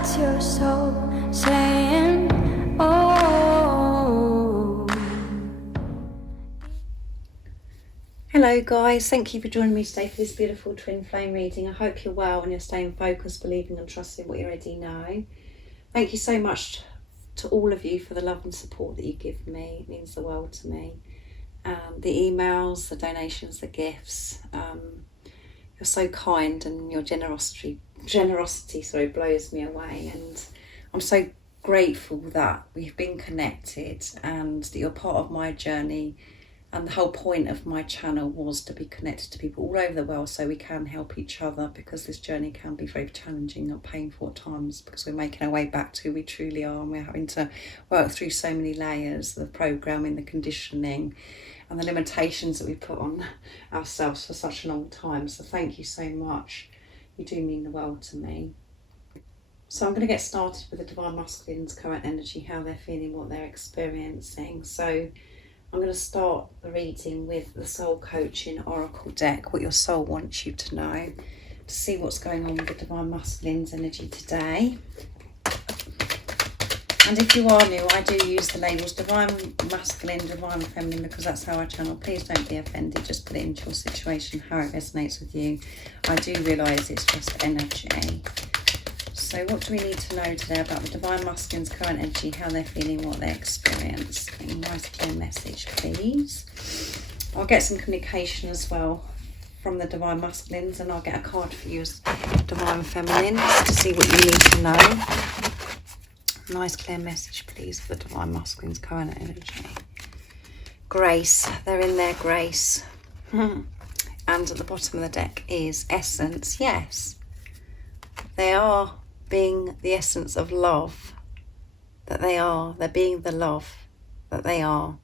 What's your soul saying? Oh. Hello guys, thank you for joining me today for this beautiful twin flame reading. I hope you're well and you're staying focused, believing and trusting what you already know. Thank you so much to all of you for the love and support that you give me. It means the world to me. The emails, the donations, the gifts. You're so kind, and your generosity blows me away, and I'm so grateful that we've been connected and that you're part of my journey. And the whole point of my channel was to be connected to people all over the world so we can help each other, because this journey can be very challenging and painful at times, because we're making our way back to who we truly are, and we're having to work through so many layers, the programming, the conditioning and the limitations that we put on ourselves for such a long time. So thank you so much. You do mean the world to me. So I'm going to get started with the Divine Masculine's current energy, how they're feeling, what they're experiencing. So I'm going to start the reading with the Soul Coaching Oracle deck, what your soul wants you to know, to see what's going on with the Divine Masculine's energy today. And if you are new, I do use the labels Divine Masculine, Divine Feminine, because that's how I channel. Please don't be offended, just put it into your situation, how it resonates with you. I do realise it's just energy. So what do we need to know today about the Divine Masculine's current energy, how they're feeling, what they're experiencing? Nice clear message, please. I'll get some communication as well from the Divine Masculines, and I'll get a card for you as Divine Feminines to see what you need to know. Nice clear message, please, for the Divine Masculine's current energy. Grace, they're in their grace. And at the bottom of the deck is essence. Yes, they are being the essence of love that they are. They're being the love that they are,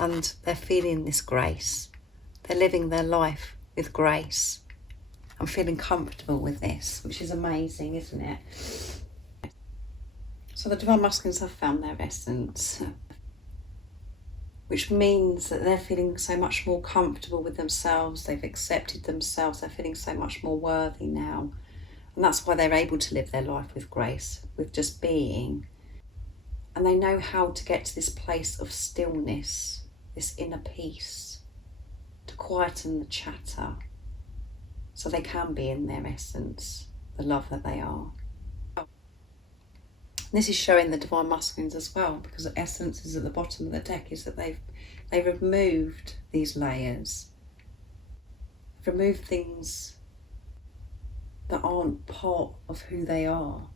and they're feeling this grace. They're living their life with grace. I'm feeling comfortable with this, which is amazing, isn't it? So the Divine Masculines have found their essence, which means that they're feeling so much more comfortable with themselves. They've accepted themselves. They're feeling so much more worthy now. And that's why they're able to live their life with grace, with just being. And they know how to get to this place of stillness, this inner peace, to quieten the chatter, so they can be in their essence, the love that they are. This is showing the Divine Masculines as well, because the essence is at the bottom of the deck, is that they've removed these layers, removed things that aren't part of who they are.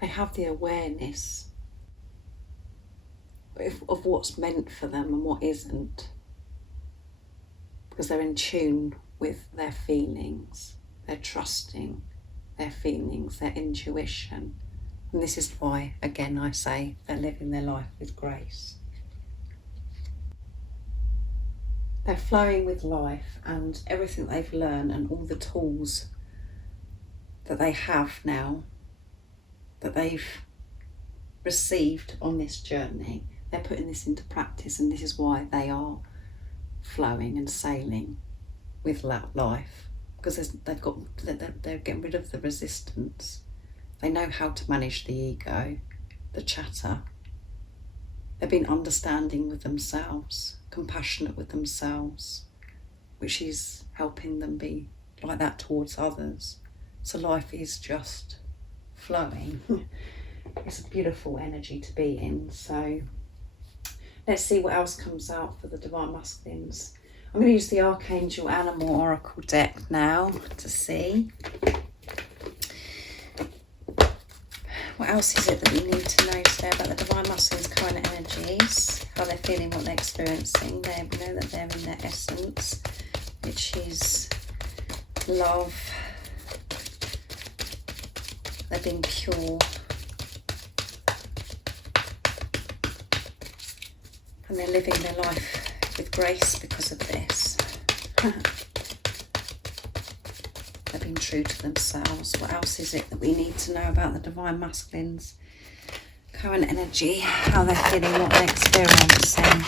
They have the awareness of what's meant for them and what isn't, because they're in tune with their feelings, they're trusting their feelings, their intuition. And this is why, again, I say they're living their life with grace. They're flowing with life, and everything they've learned and all the tools that they have now, that they've received on this journey, they're putting this into practice, and this is why they are flowing and sailing with life. Because they're getting rid of the resistance. They know how to manage the ego, the chatter. They've been understanding with themselves, compassionate with themselves, which is helping them be like that towards others. So life is just flowing. It's a beautiful energy to be in. So let's see what else comes out for the Divine Masculines. I'm going to use the Archangel Animal Oracle deck now to see. What else is it that we need to know today about the Divine Masculine's current energies, how they're feeling, what they're experiencing. We know that they're in their essence, which is love. They're being pure. And they're living their life with grace because of this. They're being true to themselves. What else is it that we need to know about the Divine Masculine's current energy, how they're feeling, what they're experiencing?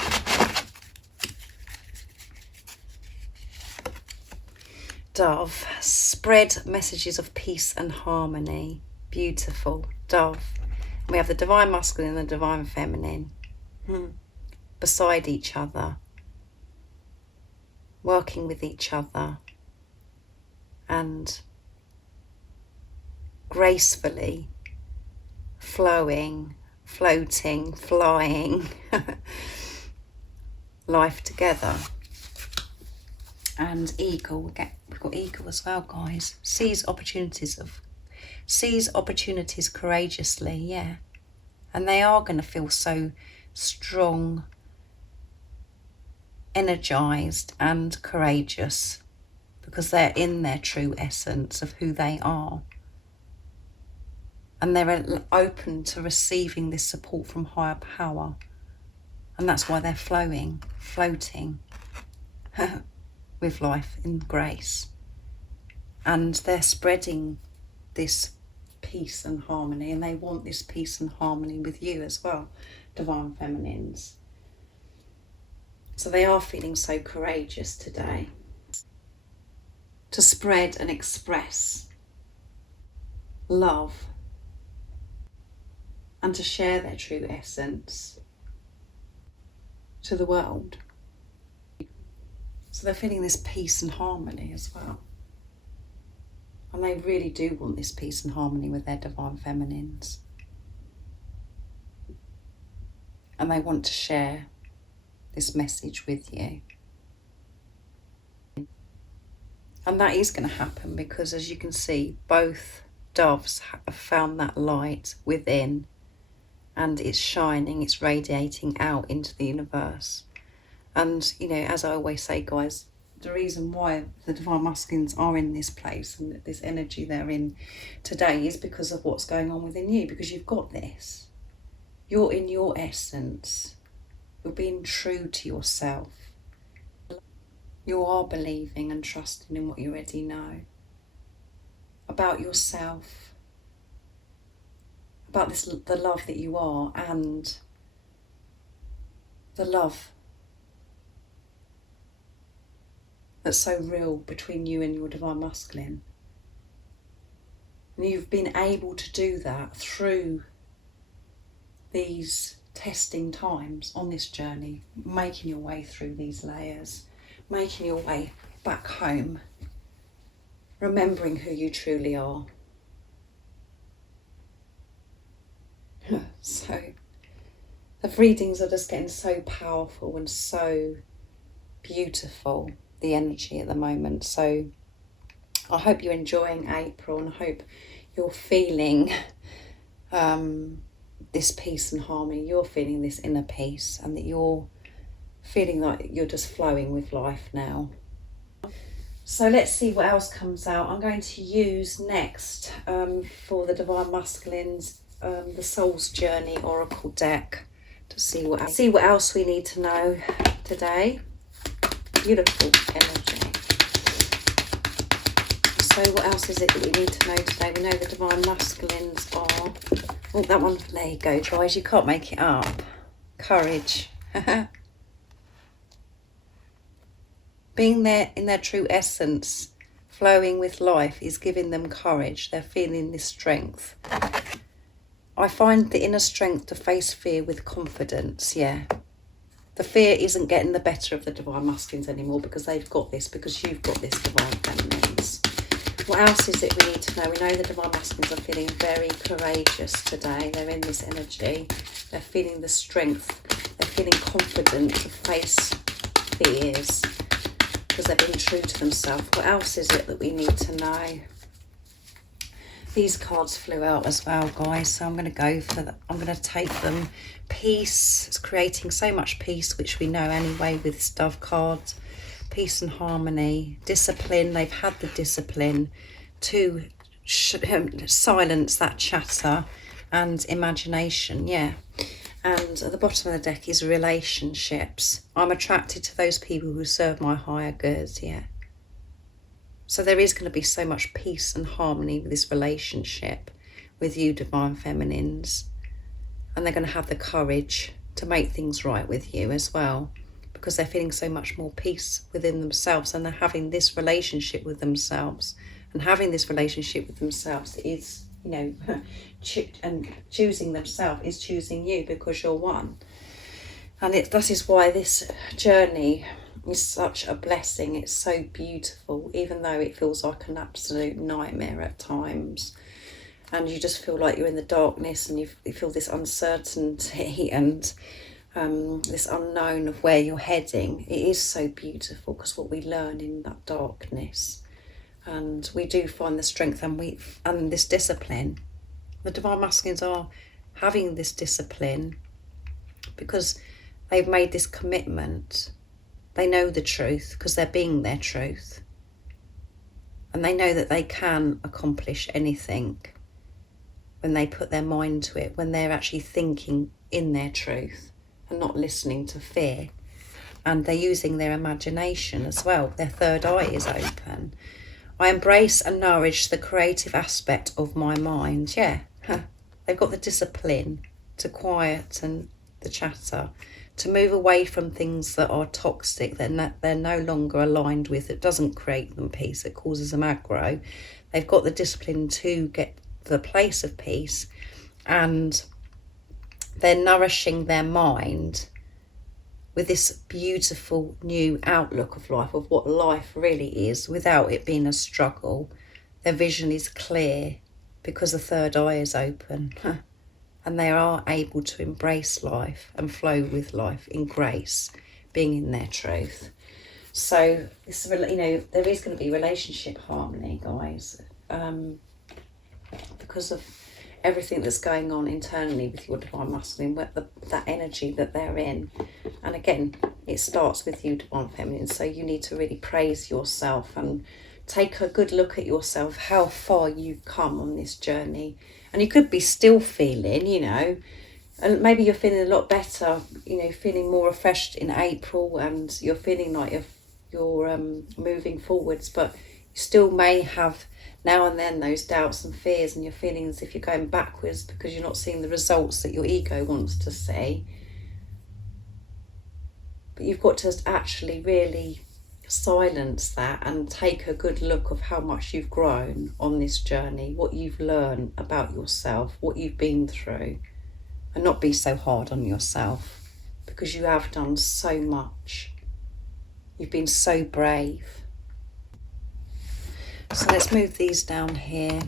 Dove, spread messages of peace and harmony. Beautiful. Dove. And we have the divine masculine and the divine feminine beside each other, working with each other, and gracefully flowing, floating, flying life together. And eagle, we've got eagle as well, guys. Seize opportunities courageously, yeah. And they are going to feel so strong, energized and courageous because they're in their true essence of who they are. And they're open to receiving this support from higher power. And that's why they're floating with life in grace. And they're spreading this peace and harmony, and they want this peace and harmony with you as well, divine feminines. So they are feeling so courageous today to spread and express love and to share their true essence to the world. So they're feeling this peace and harmony as well. And they really do want this peace and harmony with their divine feminines. And they want to share this message with you. And that is going to happen because, as you can see, both doves have found that light within, and it's shining, it's radiating out into the universe. And, you know, as I always say, guys, the reason why the divine masculines are in this place and this energy they're in today is because of what's going on within you, because you've got this. You're in your essence. You're being true to yourself. You are believing and trusting in what you already know about yourself, about the love that you are, and the love that's so real between you and your divine masculine. And you've been able to do that through these testing times on this journey, making your way through these layers, making your way back home, remembering who you truly are. So the readings are just getting so powerful and so beautiful, the energy at the moment. So I hope you're enjoying April, and I hope you're feeling this peace and harmony. You're feeling this inner peace, and that you're feeling like you're just flowing with life now. So let's see what else comes out. I'm going to use next for the divine masculines the Soul's Journey Oracle deck to see what else we need to know today. Beautiful energy. So what else is it that we need to know today? We know the divine masculines are, oh, that one, there you go, guys, you can't make it up. Courage. Being there in their true essence, flowing with life, is giving them courage. They're feeling this strength. I find the inner strength to face fear with confidence, yeah. The fear isn't getting the better of the divine masculines anymore, because they've got this, because you've got this, divine feminines. What else is it we need to know? We know the divine masculines are feeling very courageous today. They're in this energy. They're feeling the strength. They're feeling confident to face fears because they've been true to themselves. What else is it that we need to know? These cards flew out as well, guys, so I'm going to go for that. I'm going to take them. Peace. It's creating so much peace, which we know anyway with this Dove card. Peace and harmony. Discipline. They've had the discipline to silence that chatter, and imagination, yeah. And at the bottom of the deck is relationships. I'm attracted to those people who serve my higher good, yeah. So there is going to be so much peace and harmony with this relationship with you, divine feminines. And they're going to have the courage to make things right with you as well. because they're feeling so much more peace within themselves, and they're having this relationship with themselves. And having this relationship with themselves is, you know, and choosing themselves is choosing you, because you're one. And that is why this journey is such a blessing. It's so beautiful, even though it feels like an absolute nightmare at times. And you just feel like you're in the darkness, and you feel this uncertainty and this unknown of where you're heading. It is so beautiful, because what we learn in that darkness, and we do find the strength and this discipline. The Divine Masculines are having this discipline because they've made this commitment. They know the truth because they're being their truth. And they know that they can accomplish anything when they put their mind to it, when they're actually thinking in their truth and not listening to fear. And they're using their imagination as well. Their third eye is open. I embrace and nourish the creative aspect of my mind. Yeah, they've got the discipline to quiet and the chatter, to move away from things that are toxic, that they're no longer aligned with, it doesn't create them peace, it causes them aggro. They've got the discipline to get to the place of peace, and they're nourishing their mind with this beautiful new outlook of life, of what life really is, without it being a struggle. Their vision is clear because the third eye is open. And they are able to embrace life and flow with life in grace, being in their truth. So this, you know, there is going to be relationship harmony, guys, because of everything that's going on internally with your Divine Masculine, that energy that they're in. And again, it starts with you, Divine Feminine. So you need to really praise yourself and take a good look at yourself, how far you've come on this journey. And you could be still feeling, you know, and maybe you're feeling a lot better, you know, feeling more refreshed in April, and you're feeling like you're moving forwards, but you still may have now and then those doubts and fears, and you're feeling as if you're going backwards because you're not seeing the results that your ego wants to see. But you've got to actually really silence that and take a good look of how much you've grown on this journey, what you've learned about yourself, what you've been through, and not be so hard on yourself, because you have done so much. You've been so brave. So let's move these down here,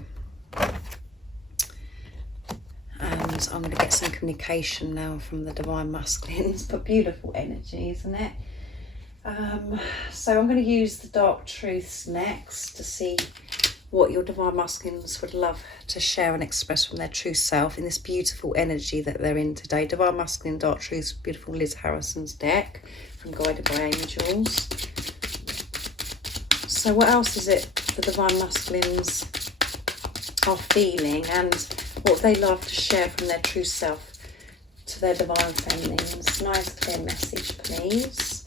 and I'm going to get some communication now from the Divine Masculines, but beautiful energy, isn't it? So I'm going to use the Dark Truths next to see what your Divine Masculines would love to share and express from their true self in this beautiful energy that they're in today. Divine Masculine Dark Truths, beautiful Liz Harrison's deck from Guided by Angels. So what else is it the Divine Masculines are feeling, and what they love to share from their true self to their Divine Feminines? Nice clear message, please.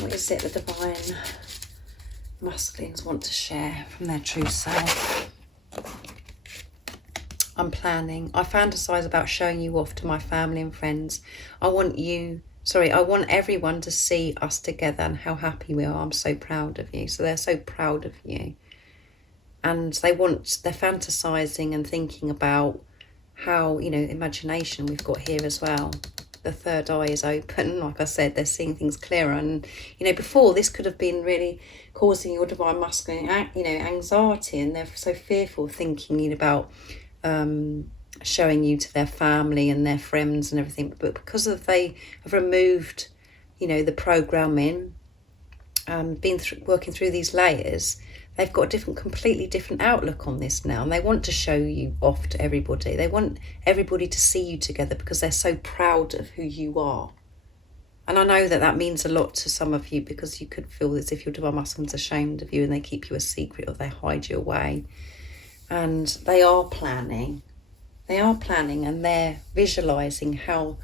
What is it the Divine Masculines want to share from their true self? I'm planning. I fantasize about showing you off to my family and friends. I want everyone to see us together and how happy we are. I'm so proud of you. So they're so proud of you. And they're fantasizing and thinking about how, you know, imagination we've got here as well. The third eye is open. Like I said, they're seeing things clearer. And, you know, before this could have been really causing your Divine Masculine, you know, anxiety, and they're so fearful, thinking about showing you to their family and their friends and everything. But because they have removed, you know, the programming, working through these layers, they've got a completely different outlook on this now, and they want to show you off to everybody. They want everybody to see you together because they're so proud of who you are. And I know that means a lot to some of you, because you could feel as if your Divine Masculine's ashamed of you and they keep you a secret or they hide you away. And they are planning. They are planning, and they're visualising how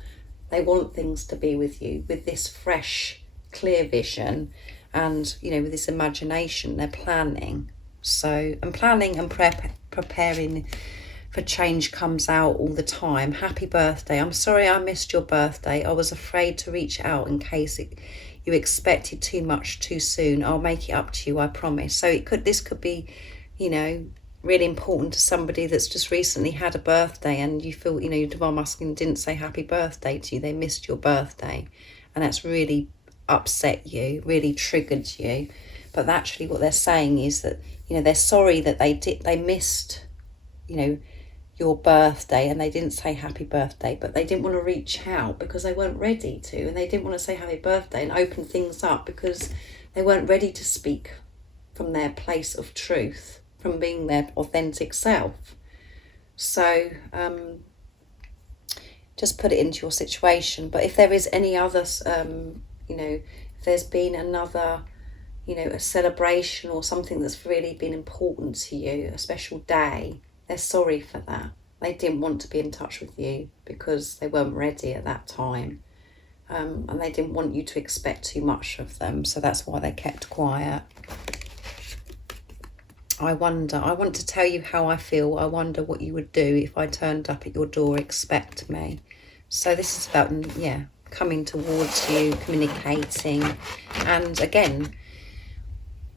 they want things to be with you, with this fresh, clear vision. And, you know, with this imagination, they're planning. So, and planning and preparing for change comes out all the time. Happy birthday. I'm sorry I missed your birthday. I was afraid to reach out in case you expected too much too soon. I'll make it up to you, I promise. So this could be, you know, really important to somebody that's just recently had a birthday, and you feel, you know, your divine masculine didn't say happy birthday to you. They missed your birthday, and that's really upset you, really triggered you. But actually what they're saying is that, you know, they're sorry that they missed, you know, your birthday, and they didn't say happy birthday, but they didn't want to reach out because they weren't ready to, and they didn't want to say happy birthday and open things up because they weren't ready to speak from their place of truth, from being their authentic self. So just put it into your situation. But if there is any other, you know, if there's been another, you know, a celebration or something that's really been important to you, a special day, they're sorry for that. They didn't want to be in touch with you because they weren't ready at that time. And they didn't want you to expect too much of them. So that's why they kept quiet. I want to tell you how I feel. I wonder what you would do if I turned up at your door. Expect me. So this is about, yeah, coming towards you, communicating. And again,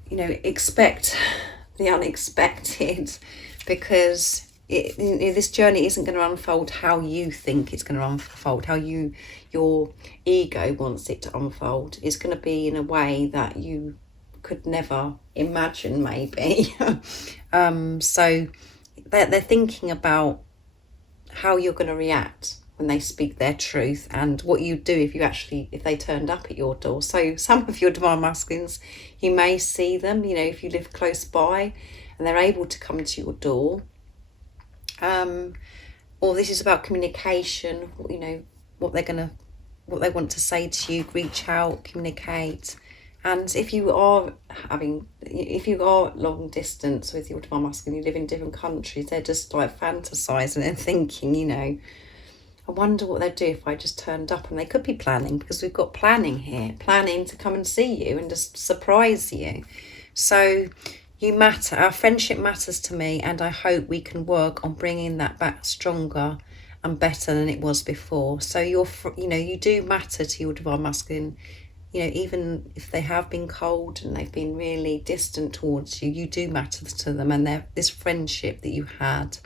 you know, expect the unexpected, because this journey isn't going to unfold how you think it's going to unfold, how your ego wants it to unfold. It's going to be in a way that you could never imagine, maybe. So they're thinking about how you're going to react when they speak their truth, and what you do if they turned up at your door. So some of your divine masculines, you may see them, you know, if you live close by and they're able to come to your door. Or this is about communication, you know, what they want to say to you, reach out, communicate. And if you are long distance with your divine masculine, you live in different countries, they're just like fantasizing and thinking, you know, I wonder what they'd do if I just turned up. And they could be planning, because we've got planning here, planning to come and see you and just surprise you. So you matter. Our friendship matters to me, and I hope we can work on bringing that back stronger and better than it was before. So you do matter to your divine masculine. You know, even if they have been cold and they've been really distant towards you, you do matter to them. And this friendship that you had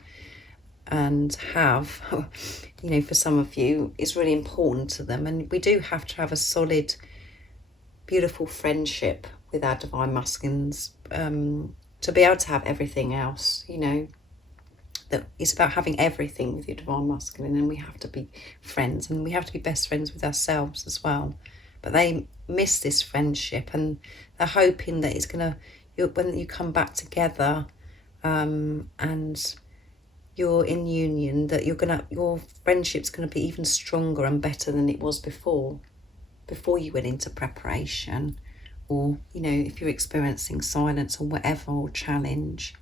and have, you know, for some of you, is really important to them. And we do have to have a solid, beautiful friendship with our divine masculines, to be able to have everything else, you know. That it's about having everything with your divine masculine, and we have to be friends, and we have to be best friends with ourselves as well. But they miss this friendship, and they're hoping that it's gonna, when you come back together, and you're in union, that your friendship's gonna be even stronger and better than it was before you went into preparation, or, you know, if you're experiencing silence or whatever, or challenge.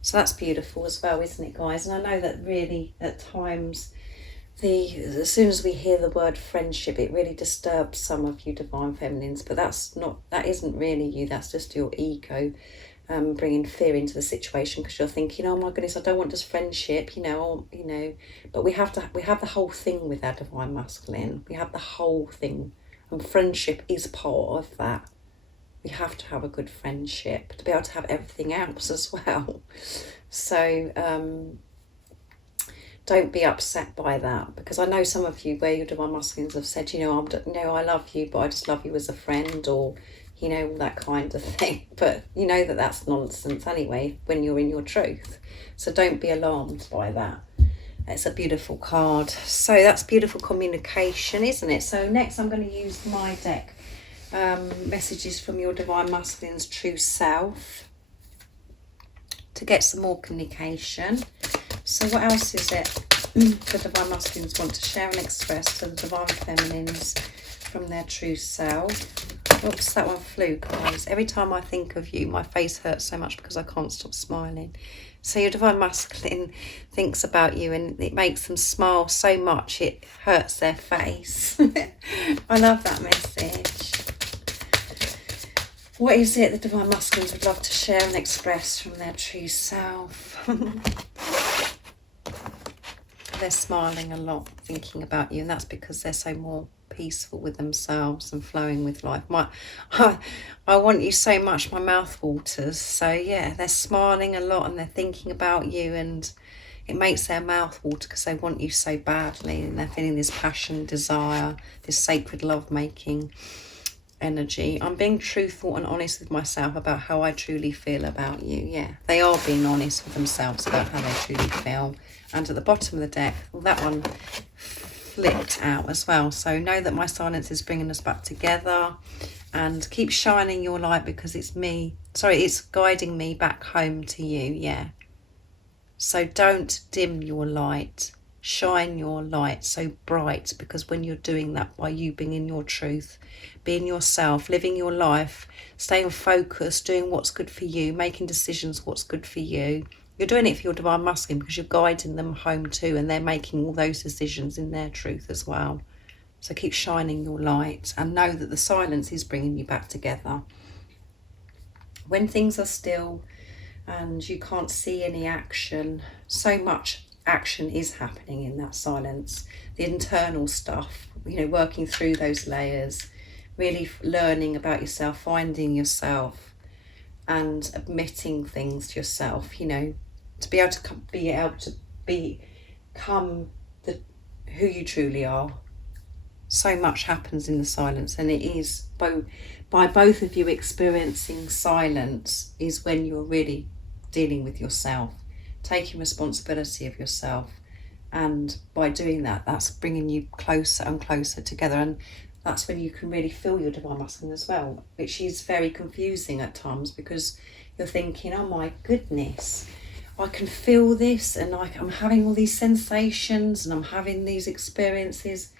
So that's beautiful as well, isn't it, guys? And I know that really at times, as soon as we hear the word friendship, it really disturbs some of you divine feminines, but that isn't really you. That's just your ego bringing fear into the situation, because you're thinking, oh my goodness, I don't want just friendship, you know. But we have the whole thing with our divine masculine. We have the whole thing, and friendship is part of that. We have to have a good friendship to be able to have everything else as well. So don't be upset by that, because I know some of you where your divine masculines have said, I love you, but I just love you as a friend, or, you know, all that kind of thing. But you know that that's nonsense anyway when you're in your truth. So don't be alarmed by that. It's a beautiful card. So that's beautiful communication, isn't it? So next I'm going to use my deck. Messages from your divine masculine's true self, to get some more communication. So what else is it the divine masculines want to share and express to the divine feminines from their true self? Oops, that one flew, guys. Every time I think of you, my face hurts so much because I can't stop smiling. So your divine masculine thinks about you, and it makes them smile so much it hurts their face. I love that message. What is it the divine masculines would love to share and express from their true self? they're smiling a lot, thinking about you, and that's because they're so more peaceful with themselves and flowing with life. I want you so much, my mouth waters. So yeah, they're smiling a lot and they're thinking about you, and it makes their mouth water because they want you so badly, and they're feeling this passion, desire, this sacred love-making energy. I'm being truthful and honest with myself about how I truly feel about you. Yeah, they are being honest with themselves about how they truly feel. And at the bottom of the deck, well, that one flipped out as well. So know that my silence is bringing us back together, and keep shining your light because it's guiding me back home to you. Yeah. So don't dim your light. Shine your light so bright, because when you're doing that, by you being in your truth, being yourself, living your life, staying focused, doing what's good for you, making decisions what's good for you, you're doing it for your divine masculine because you're guiding them home too, and they're making all those decisions in their truth as well. So keep shining your light and know that the silence is bringing you back together. When things are still and you can't see any action, so much action is happening in that silence. The internal stuff, working through those layers, really learning about yourself, finding yourself, and admitting things to yourself. To be able to become who you truly are. So much happens in the silence, and it is by both of you experiencing silence is when you're really dealing with yourself, taking responsibility of yourself, and by doing that, that's bringing you closer and closer together, and that's when you can really feel your divine masculine as well, which is very confusing at times because you're thinking, oh my goodness, I can feel this, and I'm having all these sensations and I'm having these experiences,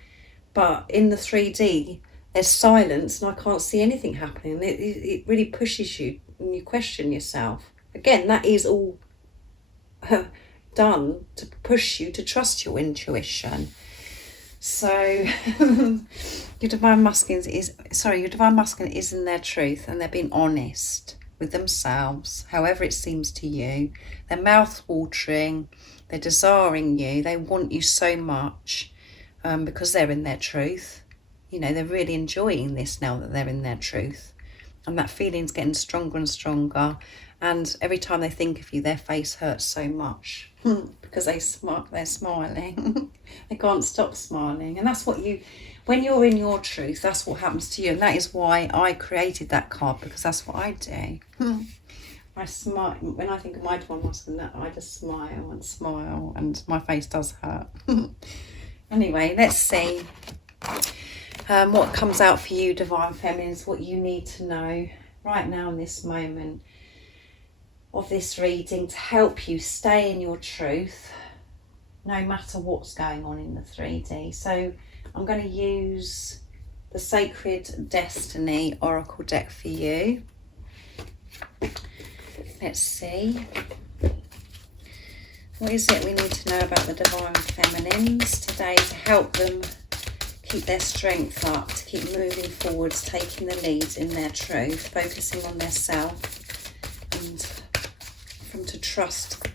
but in the 3D there's silence and I can't see anything happening. It really pushes you and you question yourself. Again, that is all done to push you to trust your intuition. So your divine masculine is in their truth, and they're being honest with themselves, however it seems to you. They're mouth watering, they're desiring you, they want you so much, because they're in their truth. They're really enjoying this now that they're in their truth, and that feeling's getting stronger and stronger. And every time they think of you, their face hurts so much because they're smiling. They can't stop smiling. And that's when you're in your truth, that's what happens to you. And that is why I created that card, because that's what I do. I smile. When I think of my divine masculine, I just smile, and my face does hurt. Anyway, let's see what comes out for you, divine feminines, what you need to know right now in this moment of this reading to help you stay in your truth no matter what's going on in the 3D. So I'm going to use the Sacred Destiny Oracle deck for you. Let's see. What is it we need to know about the divine feminines today to help them keep their strength up, to keep moving forwards, taking the lead in their truth, focusing on their self, and from to trust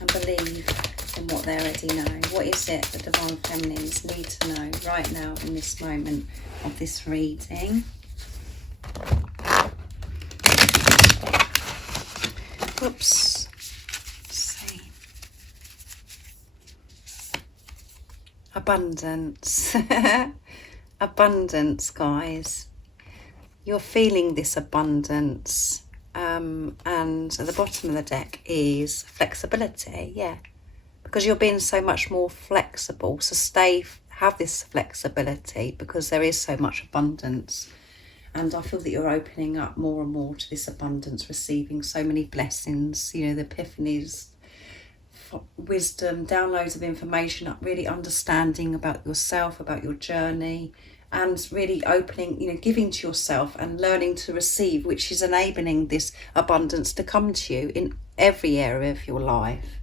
and believe in what they already know. What is it the divine feminines need to know right now in this moment of this reading? Oops. Let's see. Abundance. Abundance, guys. You're feeling this abundance. And at the bottom of the deck is flexibility, yeah, because you're being so much more flexible. So have this flexibility because there is so much abundance, and I feel that you're opening up more and more to this abundance, receiving so many blessings, the epiphanies, wisdom, downloads of information, really understanding about yourself, about your journey, and really opening, giving to yourself and learning to receive, which is enabling this abundance to come to you in every area of your life.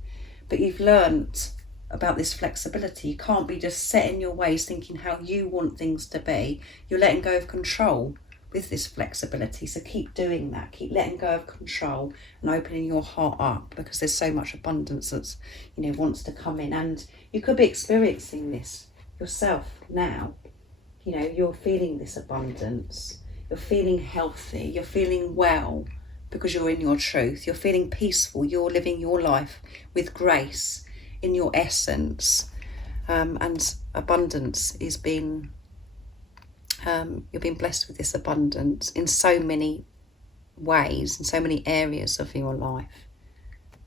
But you've learnt about this flexibility. You can't be just set in your ways thinking how you want things to be. You're letting go of control with this flexibility. So keep doing that, keep letting go of control and opening your heart up, because there's so much abundance that's, you know, wants to come in. And you could be experiencing this yourself now. You know, you're feeling this abundance, you're feeling healthy, you're feeling well because you're in your truth, you're feeling peaceful, you're living your life with grace in your essence, and abundance is being you're being blessed with this abundance in so many ways, in so many areas of your life.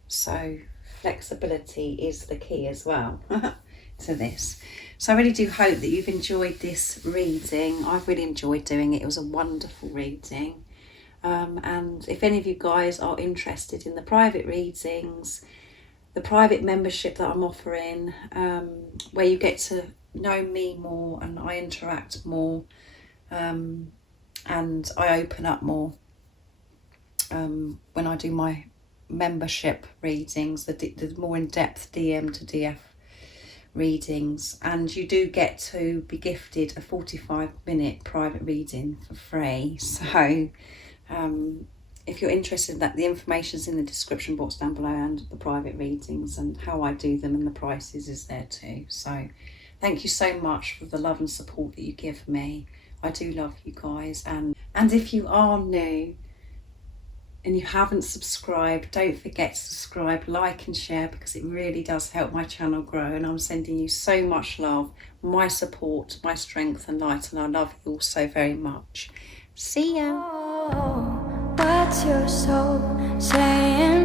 So flexibility is the key as well to this. So I really do hope that you've enjoyed this reading. I've really enjoyed doing it. It was a wonderful reading. And if any of you guys are interested in the private readings, the private membership that I'm offering, where you get to know me more and I interact more, and I open up more when I do my membership readings, the more in-depth DM to DF readings, and you do get to be gifted a 45-minute private reading for free. So if you're interested in that, the information's in the description box down below, and the private readings and how I do them and the prices is there too. So thank you so much for the love and support that you give me. I do love you guys. And if you are new and you haven't subscribed, don't forget to subscribe, like and share, because it really does help my channel grow. And I'm sending you so much love, my support, my strength and light, and I love you all so very much. See ya. Oh, what's your soul saying?